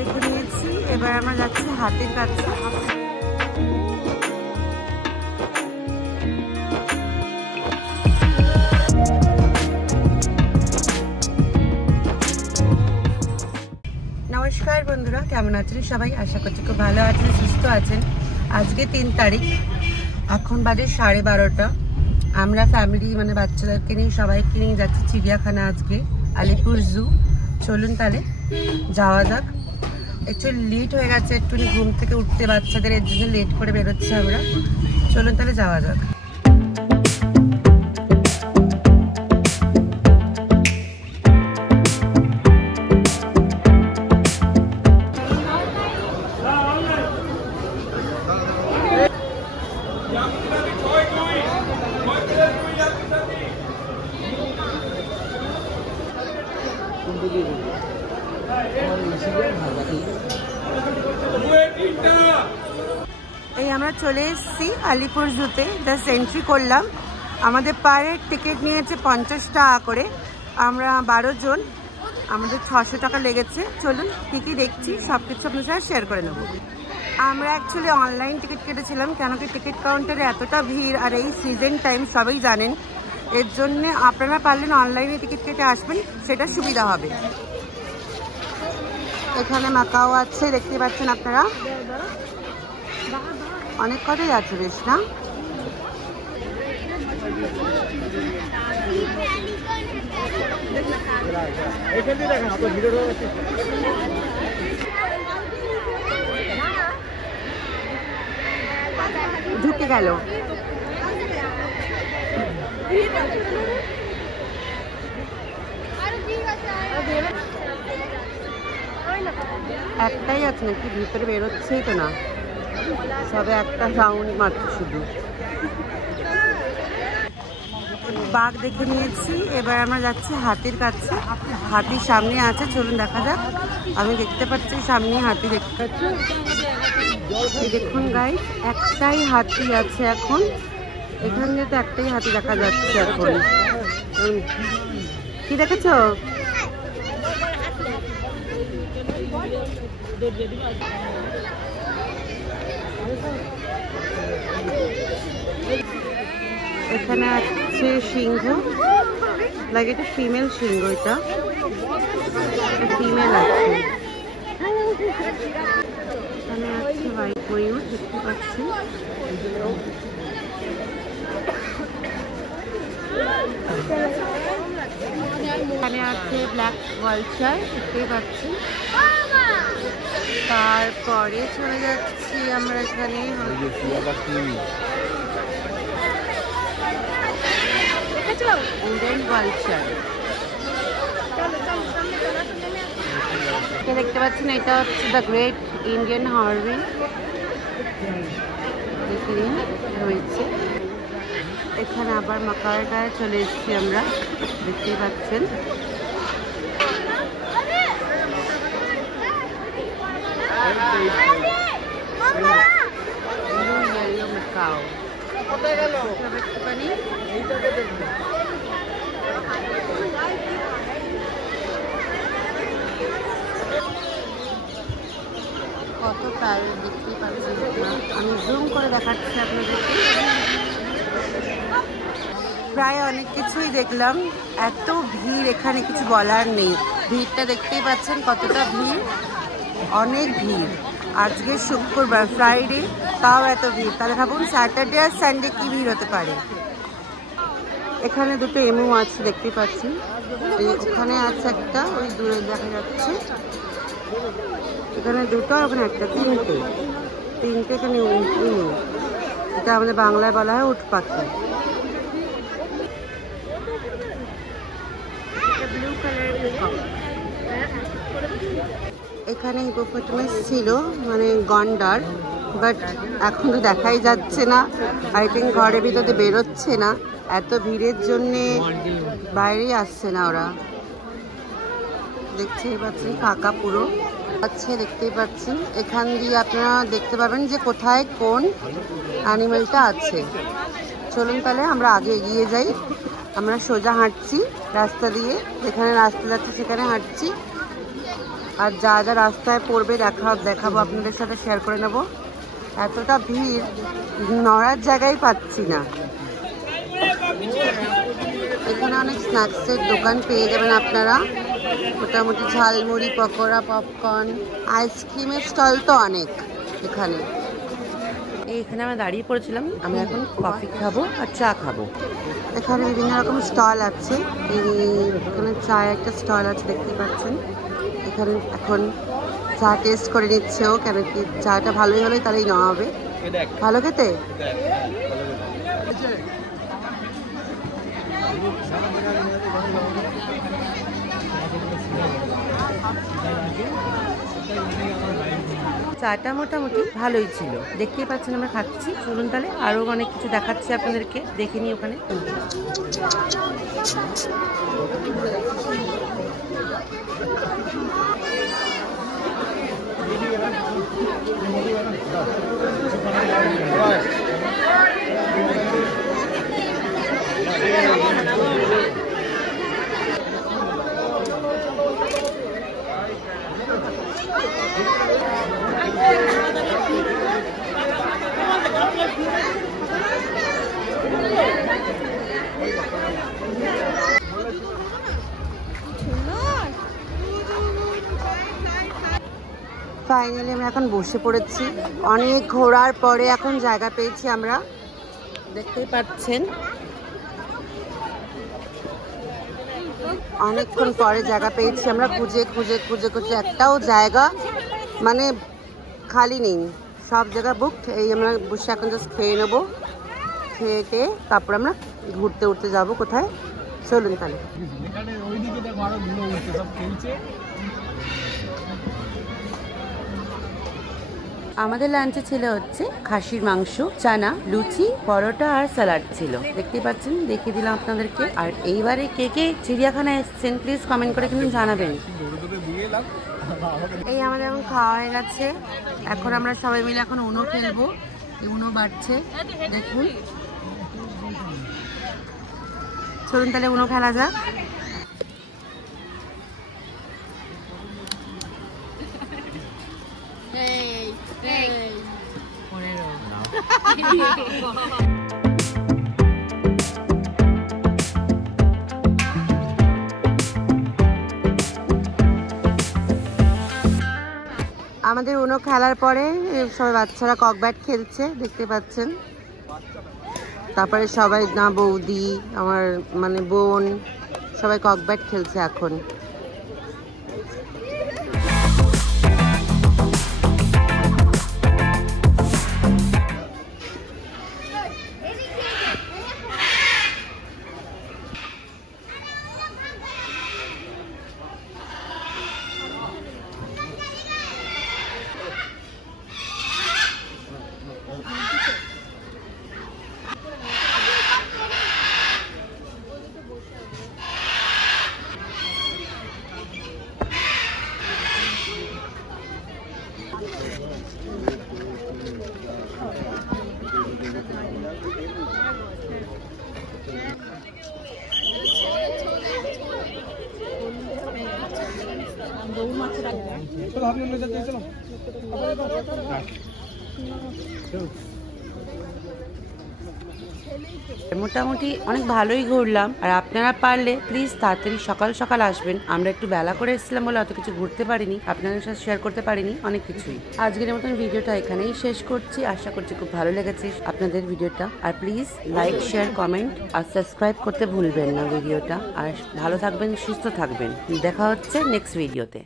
দেখে নিয়েছি, এবার আমরা যাচ্ছি হাতির কাছে। নমস্কার বন্ধুরা, কেমন আছেন সবাই? আশা করছি খুব ভালো আছেন, সুস্থ আছেন। আজকে 3 তারিখ, এখন বাজে 12:30। আমরা ফ্যামিলি মানে বাচ্চাদেরকে নিয়ে সবাইকে নিয়ে যাচ্ছি চিড়িয়াখানা আজকে, আলিপুর জু। চলুন তাহলে যাওয়া যাক। একটু লেট হয়ে গেছে, একটুখানি ঘুম থেকে উঠতে বাচ্চাদের, এর জন্য লেট করে বেরোচ্ছি আমরা। চলুন তাহলে যাওয়া যাক। এই আমরা চলে এসেছি আলিপুর জুতে, জাস্ট এন্ট্রি করলাম। আমাদের পার হেড টিকিট নিয়েছে 50 টাকা করে। আমরা 12 জন, আমাদের 600 টাকা লেগেছে। চলুন কী কী দেখছি সব কিছু আপনার সাথে শেয়ার করে নেব। আমরা অ্যাকচুয়ালি অনলাইন টিকিট কেটেছিলাম, কেন কি টিকিট কাউন্টারে এতটা ভিড়, আর এই সিজন টাইম সবাই জানেন। এর জন্যে আপনারা পারলেন অনলাইনে টিকিট কেটে আসবেন, সেটা সুবিধা হবে। এখানে মাকাও আছে, দেখতে পাচ্ছেন আপনারা। অনেক কথাই আছে বেশ, না? ঢুকে গেল। একটাই আছে নাকি? ভিতরে বেরোচ্ছেই তো না, সবে একটা রাউন্ড মাত্র শুধু। বাঘ দেখে নিয়েছি, এবার আমরা যাচ্ছি হাতির কাছে। হাতির সামনে আছে, চলুন দেখা যাক। আমি দেখতে পাচ্ছি সামনে হাতি, দেখতে পাচ্ছি। দেখুন গাইস, একটাই হাতি আছে এখন এখানে, তো একটাই হাতি দেখা যাচ্ছে এখন। কি দেখেছো? এখানে আছে সিংহ, লাগে এটা ফিমেল সিংহ, এটা ফিমেল আছে। এখানে আছে হোয়াইট ময়ূর, দেখতে পাচ্ছি। এখানে আছে ব্ল্যাক ভালচার, দেখতেই পাচ্ছি। তারপরে চলে যাচ্ছি আমরা এখানে ইন্ডিয়ান ভালচার, দেখতে পাচ্ছেন। এটা হচ্ছে দ্য গ্রেট ইন্ডিয়ান হর্ন রয়েছে। এখানে আবার মাকাওটায় চলে এসেছি আমরা, দেখতেই পাচ্ছেন। কত প্রাইস দেখতেই পাচ্ছেন, আমি জুম করে দেখাচ্ছি আপনাদেরকে। প্রায় অনেক কিছুই দেখলাম, এত ভিড় এখানে কিছু বলার নেই। ভিড়টা দেখতেই পাচ্ছেন কতটা ভিড়, অনেক ভিড়। আজকে শুক্রবার, ফ্রাইডে, তাও এত ভিড়, তাহলে ভাবুন স্যাটারডে আর সানডে কি ভিড় হতে পারে। এখানে দুটো এমু আছে, দেখতেই পাচ্ছি। ওখানে আছে একটা, ওই দূরে দেখা যাচ্ছে। এখানে দুটো, ওখানে একটা, তিনটে এখানে এমু। এটা আমাদের বাংলায় বলা হয় উট পাখি। ব্লু কালারের এখানে হিপোপটেমাস ছিল, মানে গন্ডার, বাট এখন তো দেখাই যাচ্ছে না। আই থিঙ্ক ঘরের ভিতরে বেরোচ্ছে না, এত ভিড়ের জন্যে বাইরেই আসছে না ওরা। দেখতেই পাচ্ছেন ফাঁকা পুরো আছে, দেখতেই পাচ্ছেন। এখান দিয়ে আপনারা দেখতে পাবেন যে কোথায় কোন অ্যানিমেলটা আছে। চলুন তাহলে আমরা আগে এগিয়ে যাই। আমরা সোজা হাঁটছি রাস্তা দিয়ে, যেখানে রাস্তা যাচ্ছে সেখানে হাঁটছি। আর যা যা রাস্তায় পড়বে দেখাবো আপনাদের সাথে শেয়ার করে নেব। এতটা ভিড়, নড়ার জায়গায় পাচ্ছি না। এখানে অনেক স্ন্যাক্সের দোকান পেয়ে যাবেন আপনারা, মোটামুটি ঝালমুড়ি, পকোড়া, পপকর্ন, আইসক্রিমের স্টল তো অনেক এখানে। এখানে আমরা দাঁড়িয়ে পড়েছিলাম, আমি এখন কফি খাবো আর চা খাবো। এখানে বিভিন্ন রকম স্টল আছে, এখানে চায়ের একটা স্টল আছে দেখতে পাচ্ছেন। এখানে এখন চা টেস্ট করে নিচ্ছে ও, কেন কি চাটা ভালোই হলে তাহলেই নেওয়া হবে। ভালো খেতে। চাটা মোটামুটি ভালোই ছিল, দেখতেই পাচ্ছেন আমরা খাচ্ছি। চলুন তাহলে আরো অনেক কিছু দেখাচ্ছি আপনাদেরকে, দেখে নিই ওখানে। ফাইনালি আমরা এখন বসে পড়েছি, অনেক ঘোরার পরে এখন জায়গা পেয়েছি আমরা, দেখতেই পাচ্ছেন। অনেকক্ষণ পরে জায়গা পেয়েছি আমরা, খুঁজে খুঁজে খুঁজে খুঁজে একটাও জায়গা মানে খালি নেই, সব জায়গা বুকড। এই আমরা বসে এখন জাস্ট খেয়ে নেবো, খেয়ে খেয়ে তারপর আমরা ঘুরতে উঠতে যাবো কোথায়। চলুন তাহলে। আমাদের লাঞ্চে ছিল হচ্ছে খাসির মাংস, চানা, লুচি, পরোটা আর স্যালাড ছিল, দেখতেই পাচ্ছেন, দেখিয়ে দিলাম আপনাদেরকে। আর এইবারে কে কে চিড়িয়াখানায় এসেছেন প্লিজ কমেন্ট করে কিন্তু জানাবেন। এই আমাদের এখন খাওয়া হয়ে গেছে, এখন আমরা সবাই মিলে এখন উনো খেলবো। উনো বাড়ছে দেখুন, চলুন তাহলে উনো খেলা যাক। আমাদের উনো খেলার পরে সবাই বাচ্চারা কক ব্যাট খেলছে, দেখতে পাচ্ছেন। তারপরে সবাই না বৌদি, আমার মানে বোন, সবাই কক ব্যাট খেলছে এখন। মোটামুটি অনেক ভালোই ঘুরলাম। আর আপনারা পারলে প্লিজ তাড়াতাড়ি সকাল সকাল আসবেন, আমরা একটু বেলা করে এসেছিলাম বলে অত কিছু ঘুরতে পারিনি, আপনাদের সাথে শেয়ার করতে পারিনি অনেক কিছুই। আজকের মতন ভিডিওটা এখানেই শেষ করছি, আশা করছি খুব ভালো লেগেছে আপনাদের ভিডিওটা। আর প্লিজ লাইক, শেয়ার, কমেন্ট আর সাবস্ক্রাইব করতে ভুলবেন না ভিডিওটা। আর ভালো থাকবেন, সুস্থ থাকবেন, দেখা হচ্ছে নেক্সট ভিডিওতে।